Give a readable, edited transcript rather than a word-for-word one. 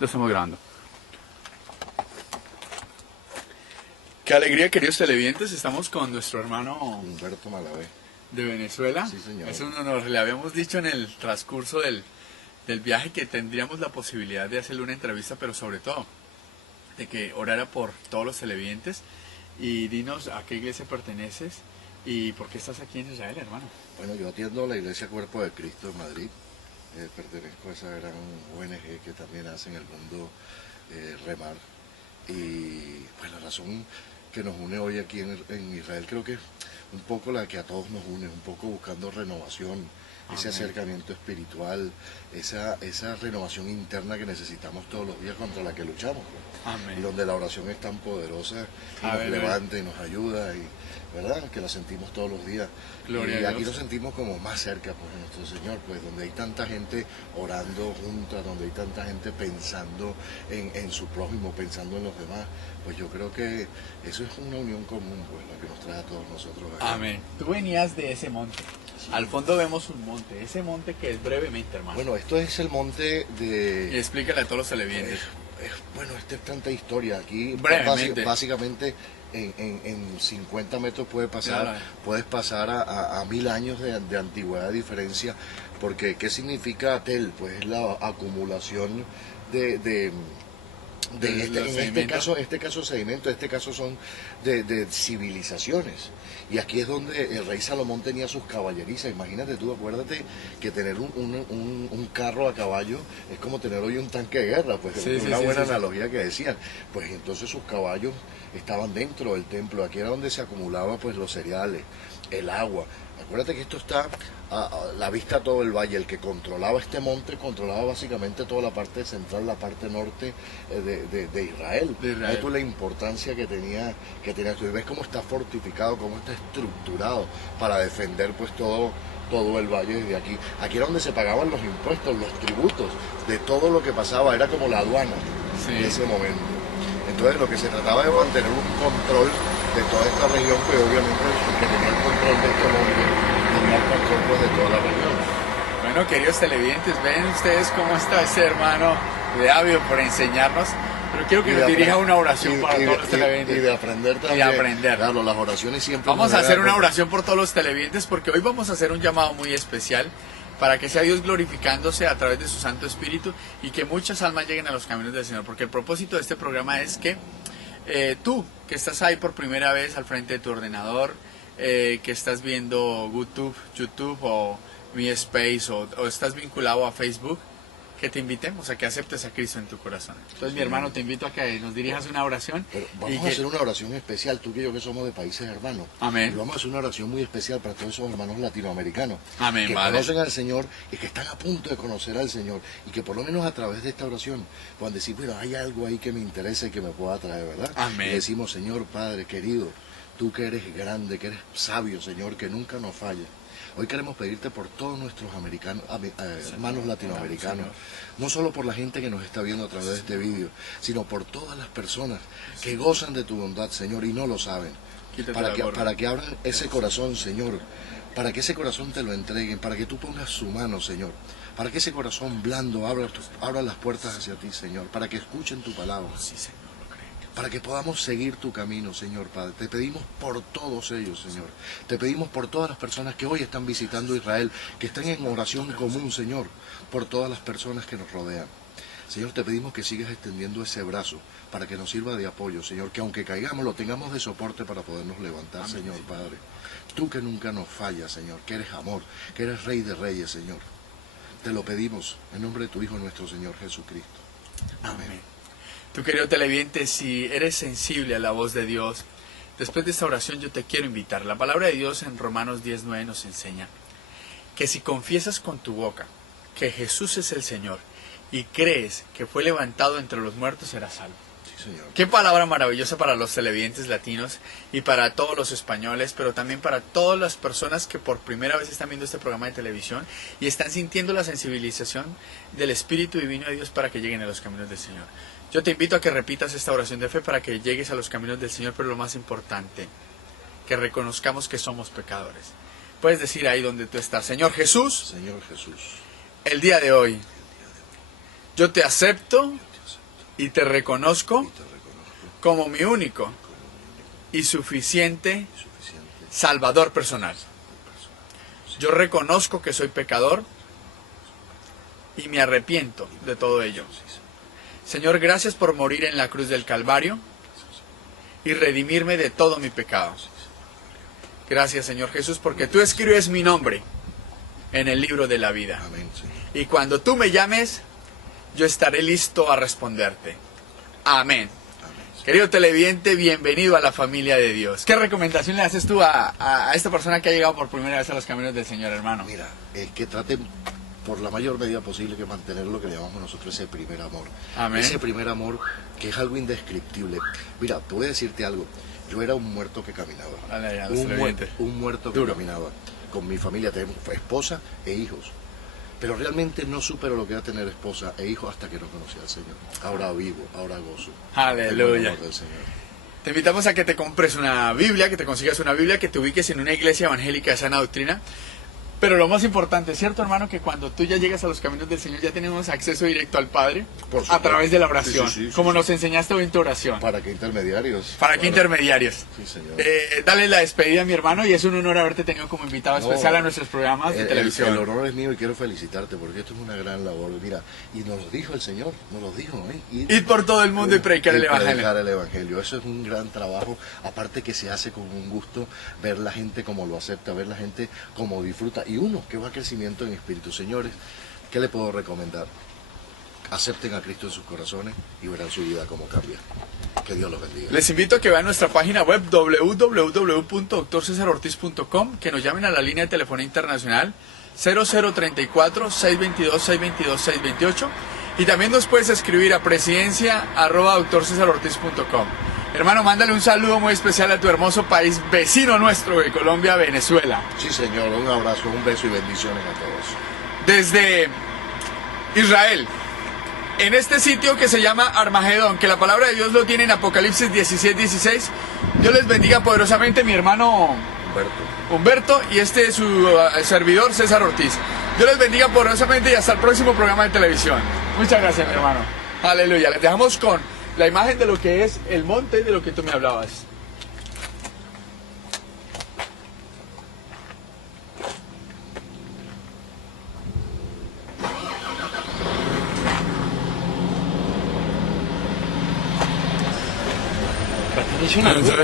Lo estamos grabando. Qué alegría, queridos televidentes. Estamos con nuestro hermano Humberto Malavé, de Venezuela. Sí, señor. Es un honor. Le habíamos dicho en el transcurso del viaje que tendríamos la posibilidad de hacerle una entrevista, pero sobre todo de que orara por todos los televidentes. Y dinos a qué iglesia perteneces y por qué estás aquí en Israel, hermano. Bueno, yo atiendo la Iglesia Cuerpo de Cristo en Madrid. Pertenezco a esa gran ONG que también hace en el mundo remar. Y pues la razón que nos une hoy aquí en Israel creo que es un poco la que a todos nos une, un poco buscando renovación, ese acercamiento espiritual, esa renovación interna que necesitamos todos los días contra la que luchamos. Amén. Y donde la oración es tan poderosa y nos levanta y nos ayuda, y verdad que la sentimos todos los días. Gloria y a aquí Dios. nos sentimos como más cerca pues, de nuestro Señor, pues donde hay tanta gente orando juntas, donde hay tanta gente pensando en su prójimo, pensando en los demás, pues yo creo que eso es una unión común, pues la que nos trae a todos nosotros aquí. Amén. Tú venías de ese monte. Sí. Al fondo vemos un monte. Ese monte que es brevemente, hermano. Bueno, esto es el monte Y de... explícale a todos los televidentes. Bueno, esta es tanta historia. Aquí Brevemente. básicamente en 50 metros puedes pasar a 1000 años de antigüedad de diferencia, porque ¿qué significa Tel? Pues es la acumulación en este caso sedimento, en este caso son de civilizaciones. Y aquí es donde el rey Salomón tenía sus caballerizas. Imagínate tú, acuérdate que tener un carro a caballo es como tener hoy un tanque de guerra, pues una buena analogía que decían. Pues entonces sus caballos estaban dentro del templo, aquí era donde se acumulaba pues los cereales, el agua. Acuérdate que esto está a la vista todo el valle. El que controlaba este monte controlaba básicamente toda la parte central, la parte norte de Israel. ¿Sabes tú la importancia que tenía esto? Y ves cómo está fortificado, cómo está estructurado para defender pues todo el valle desde aquí. Aquí era donde se pagaban los impuestos, los tributos, de todo lo que pasaba, era como la aduana en ese momento. Entonces lo que se trataba de mantener un control de toda esta región, pero obviamente el que tenía el control de este monte tenía el control pues, de toda la región. Bueno, queridos televidentes, ven ustedes cómo está ese hermano de ávido por enseñarnos. Pero quiero que nos dirija una oración para todos los televidentes. Y de aprender también. Y de aprender. Claro, las oraciones siempre... Vamos a hacer una oración por todos los televidentes porque hoy vamos a hacer un llamado muy especial para que sea Dios glorificándose a través de su Santo Espíritu y que muchas almas lleguen a los caminos del Señor. Porque el propósito de este programa es que tú, que estás ahí por primera vez al frente de tu ordenador, que estás viendo YouTube o Mi Space o estás vinculado a Facebook, que te invitemos a que aceptes a Cristo en tu corazón. Entonces, mi hermano, te invito a que nos dirijas una oración. Pero vamos a hacer una oración especial, tú y yo que somos de países hermanos. Amén. Y vamos a hacer una oración muy especial para todos esos hermanos latinoamericanos. Amén, que conocen al Señor y que están a punto de conocer al Señor. Y que por lo menos a través de esta oración puedan decir, bueno, hay algo ahí que me interesa y que me pueda atraer, ¿verdad? Amén. Y decimos, Señor Padre querido, tú que eres grande, que eres sabio, Señor, que nunca nos falla. Hoy queremos pedirte por todos nuestros hermanos latinoamericanos, no solo por la gente que nos está viendo a través de este vídeo, sino por todas las personas que gozan de tu bondad, Señor, y no lo saben. Para que abran ese corazón, Señor, para que ese corazón te lo entreguen, para que tú pongas su mano, Señor, para que ese corazón blando abra las puertas hacia ti, Señor, para que escuchen tu palabra. Sí, Señor. Para que podamos seguir tu camino, Señor Padre. Te pedimos por todos ellos, Señor. Te pedimos por todas las personas que hoy están visitando Israel, que están en oración común, Señor, por todas las personas que nos rodean. Señor, te pedimos que sigas extendiendo ese brazo para que nos sirva de apoyo, Señor, que aunque caigamos lo tengamos de soporte para podernos levantar, amén, Señor Padre. Tú que nunca nos fallas, Señor, que eres amor, que eres Rey de Reyes, Señor. Te lo pedimos en nombre de tu Hijo, nuestro Señor Jesucristo. Amén. Tú, querido televidente, si eres sensible a la voz de Dios, después de esta oración yo te quiero invitar. La palabra de Dios en Romanos 10:9 nos enseña que si confiesas con tu boca que Jesús es el Señor y crees que fue levantado entre los muertos, serás salvo. Sí, Señor. Qué palabra maravillosa para los televidentes latinos y para todos los españoles, pero también para todas las personas que por primera vez están viendo este programa de televisión y están sintiendo la sensibilización del Espíritu Divino de Dios para que lleguen a los caminos del Señor. Yo te invito a que repitas esta oración de fe para que llegues a los caminos del Señor, pero lo más importante, que reconozcamos que somos pecadores. Puedes decir ahí donde tú estás, Señor Jesús, Señor Jesús, el día de hoy, yo te acepto y te reconozco y te reconozco como mi único como mi único y suficiente y suficiente Salvador personal. personal. Yo reconozco que soy pecador y me arrepiento de todo ello. Sí, Señor. Señor, gracias por morir en la cruz del Calvario y redimirme de todo mi pecado. Gracias, Señor Jesús, porque tú escribes mi nombre en el libro de la vida. Amén, Señor. Y cuando tú me llames, yo estaré listo a responderte. Amén. Amén, Señor. Querido televidente, bienvenido a la familia de Dios. ¿Qué recomendación le haces tú a esta persona que ha llegado por primera vez a los caminos del Señor, hermano? Mira, es que traten por la mayor medida posible que mantener lo que le llamamos nosotros ese primer amor. Amén. Ese primer amor que es algo indescriptible. Mira, te voy a decirte algo. Yo era un muerto que caminaba. Dale, a los Un televidentes. muerto que Duro. caminaba. Con mi familia tenemos esposa e hijos. Pero realmente no supero lo que era tener esposa e hijos hasta que no conocí al Señor. Ahora vivo, ahora gozo. Aleluya. El buen amor del Señor. Te invitamos a que te compres una Biblia, que te consigas una Biblia, que te ubiques en una iglesia evangélica de sana doctrina. Pero lo más importante, ¿cierto, hermano? Que cuando tú ya llegas a los caminos del Señor ya tenemos acceso directo al Padre Por a supuesto. través de la oración. Sí, como sí. nos enseñaste hoy en tu oración. ¿Para qué intermediarios? ¿Para qué Claro. intermediarios? Sí, Señor. Dale la despedida, mi hermano, y es un honor haberte tenido como invitado No, especial a nuestros programas de el televisión. honor es mío y quiero felicitarte porque esto es una gran labor. Mira, y nos lo dijo el Señor, nos lo dijo, ¿no? Ir por todo el mundo y predicar el Evangelio. Predicar el Evangelio. Eso es un gran trabajo, aparte que se hace con un gusto ver la gente como lo acepta, ver la gente como disfruta y uno que va a crecimiento en espíritu. Señores, ¿qué le puedo recomendar? Acepten a Cristo en sus corazones y verán su vida cómo cambia. Que Dios los bendiga. Les invito a que vean nuestra página web www.drcesarortiz.com, que nos llamen a la línea de telefonía internacional 0034-622-622-628 y también nos puedes escribir a presidencia@drcesarortiz.com. Hermano, mándale un saludo muy especial a tu hermoso país vecino nuestro de Colombia, Venezuela. Sí, Señor, un abrazo, un beso y bendiciones a todos. Desde Israel, en este sitio que se llama Armagedón, que la palabra de Dios lo tiene en Apocalipsis 16:16. Dios les bendiga poderosamente, mi hermano Humberto, y este es su servidor César Ortiz. Dios les bendiga poderosamente y hasta el próximo programa de televisión. Muchas gracias, mi hermano. Aleluya. Les dejamos con la imagen de lo que es el monte de lo que tú me hablabas.